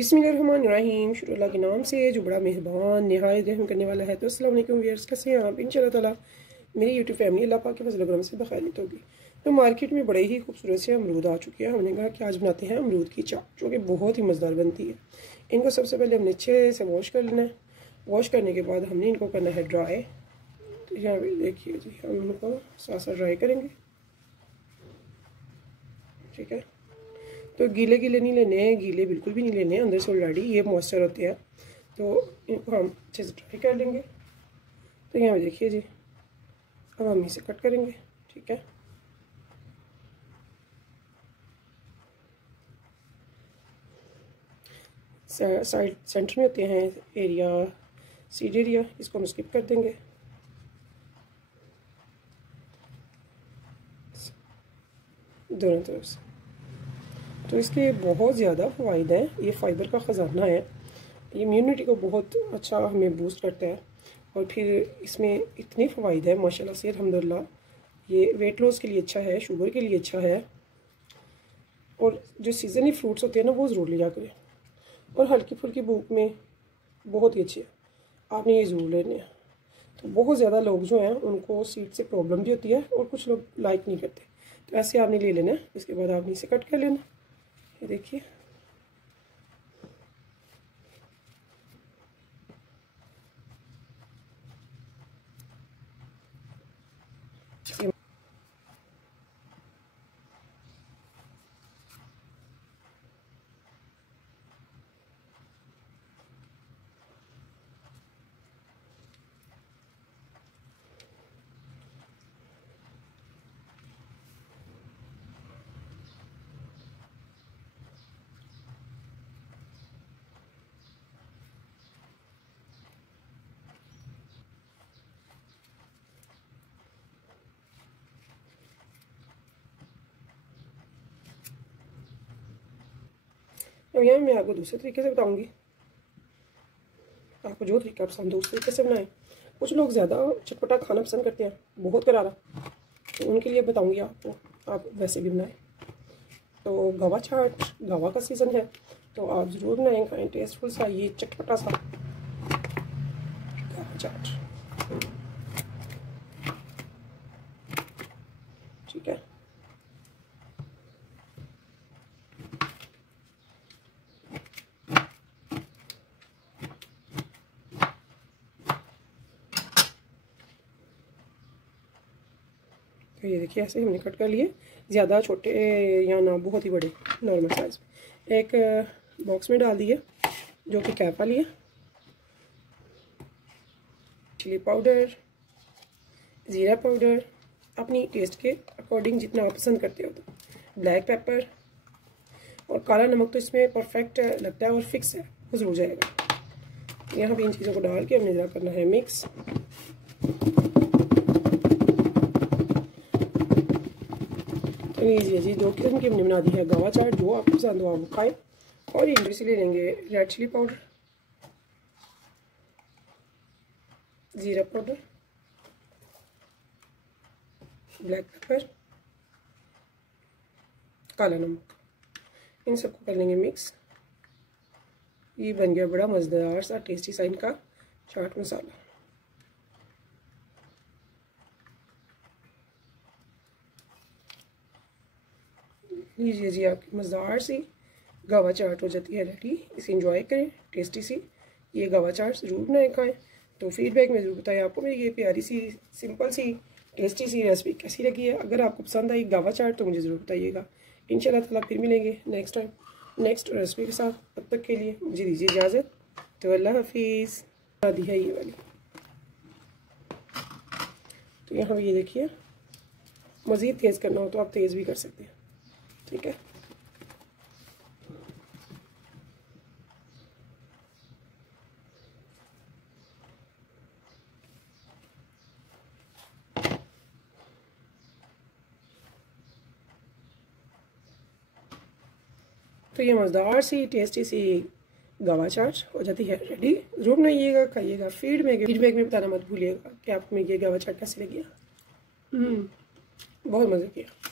बिस्मिल्लाहिर्रहमानिर्रहीम। शुरू अल्लाह के नाम से जो बड़ा मेहरबान निहायत रहम करने वाला है। तो अस्सलाम वालेकुम व्यूअर्स, कैसे हैं आप? इंशाल्लाह ताला मेरी यूट्यूब फैमिली अल्लाह पाक के फज़ल करम से बखैरियत होगी। तो मार्केट में बड़े ही खूबसूरत से अमरूद आ चुके हैं। हमने कहा कि आज बनाते हैं अमरूद की चाट, जो कि बहुत ही मज़ेदार बनती है। इनको सबसे पहले हमने अच्छे से वॉश कर लेना है। वॉश करने के बाद हमने इनको करना है ड्राई। तो यहाँ पे देखिए जी, हम इनको साथ साथ ड्राई करेंगे, ठीक है। तो गीले गीले नहीं लेने हैं, गीले बिल्कुल भी नहीं लेने हैं, अंदर से ऑलरेडी ये मॉइस्चर होते हैं। तो इनको हम अच्छे से ड्राई कर लेंगे। तो यहाँ पे देखिए जी, अब हम इसे कट करेंगे, ठीक है। साइड सेंटर में होते हैं एरिया, सीड एरिया, इसको हम स्किप कर देंगे। दोनों तरफ से तो इसके बहुत ज़्यादा फ़वाइद हैं। ये फाइबर का ख़जाना है। ये इम्यूनिटी को बहुत अच्छा हमें बूस्ट करता है। और फिर इसमें इतने फ़वाइद हैं माशाल्लाह से, अल्हम्दुलिल्लाह। ये वेट लॉस के लिए अच्छा है, शुगर के लिए अच्छा है। और जो सीज़नली फ्रूट्स होते हैं ना, वो ज़रूर लिया करें। और हल्की फुल्की भूख में बहुत ही अच्छी है, आपने ये ज़रूर लेने हैं। तो बहुत ज़्यादा लोग जो हैं उनको सीड से प्रॉब्लम भी होती है, और कुछ लोग लाइक नहीं करते। तो ऐसे आपने ले लेना है। इसके बाद आपने इसे कट कर लेना। ये देखिए, अब यहाँ मैं आपको दूसरे तरीके से बताऊंगी। आपको जो तरीका पसंद हो उस तरीके से बनाएं। कुछ लोग ज़्यादा चटपटा खाना पसंद करते हैं, बहुत करारा, तो उनके लिए बताऊंगी आपको, आप वैसे भी बनाएं। तो गवा चाट, गवा का सीज़न है, तो आप ज़रूर बनाएं, खाएं टेस्टफुल सा ये चटपटा सा गवा चाट, ठीक है। तो ये देखिए, ऐसे हमने कट कर लिए। ज़्यादा छोटे या ना बहुत ही बड़े, नॉर्मल साइज में। एक बॉक्स में डाल दिए, जो कि कैप वाली है। चिली पाउडर, ज़ीरा पाउडर, अपनी टेस्ट के अकॉर्डिंग जितना आप पसंद करते हो। तो ब्लैक पेपर और काला नमक तो इसमें परफेक्ट लगता है और फिक्स है, वो ज़रूर जाएगा। यहाँ पे इन चीज़ों को डाल के हमने ज़रा करना है मिक्स। लीजिए जी, 2 किस्म की हमने बना दी है गवा चाट। जो आपको पसंद हो आप खाएं। और इंग्रेडिएंट्स ले लेंगे रेड चिली पाउडर, ज़ीरा पाउडर, ब्लैक पेपर, काला नमक। इन सबको कर लेंगे मिक्स। ये बन गया बड़ा मज़ेदार सा टेस्टी सा इनका चाट मसाला। लीजिए जी, आपकी मज़ेदार सी गवा चाट हो जाती है रेडी। इसे एंजॉय करें, टेस्टी सी ये गवा चाट ज़रूर बनाएं, खाएं। तो फीडबैक में ज़रूर बताएं आपको मेरी ये प्यारी सी सिंपल सी टेस्टी सी रेसिपी कैसी लगी है। अगर आपको पसंद आई गवा चाट तो मुझे ज़रूर बताइएगा। इंशाल्लाह ताला फिर मिलेंगे नेक्स्ट टाइम नेक्स्ट रेसिपी के साथ। तब तक के लिए मुझे दीजिए इजाज़त। तो अल्लाह हाफिज़। दी है ये वाली। तो यहाँ ये देखिए, मज़ीद तेज़ करना हो तो आप तेज़ भी कर सकते हैं, ठीक है। तो ये मज़ेदार सी टेस्टी सी गवा चाट हो जाती है रेडी। ज़रूर बनाइएगा, खाइएगा। फीडबैक में बताना मत भूलिएगा कि आपको ये गवा चाट कैसी लगी है। बहुत मज़े किया।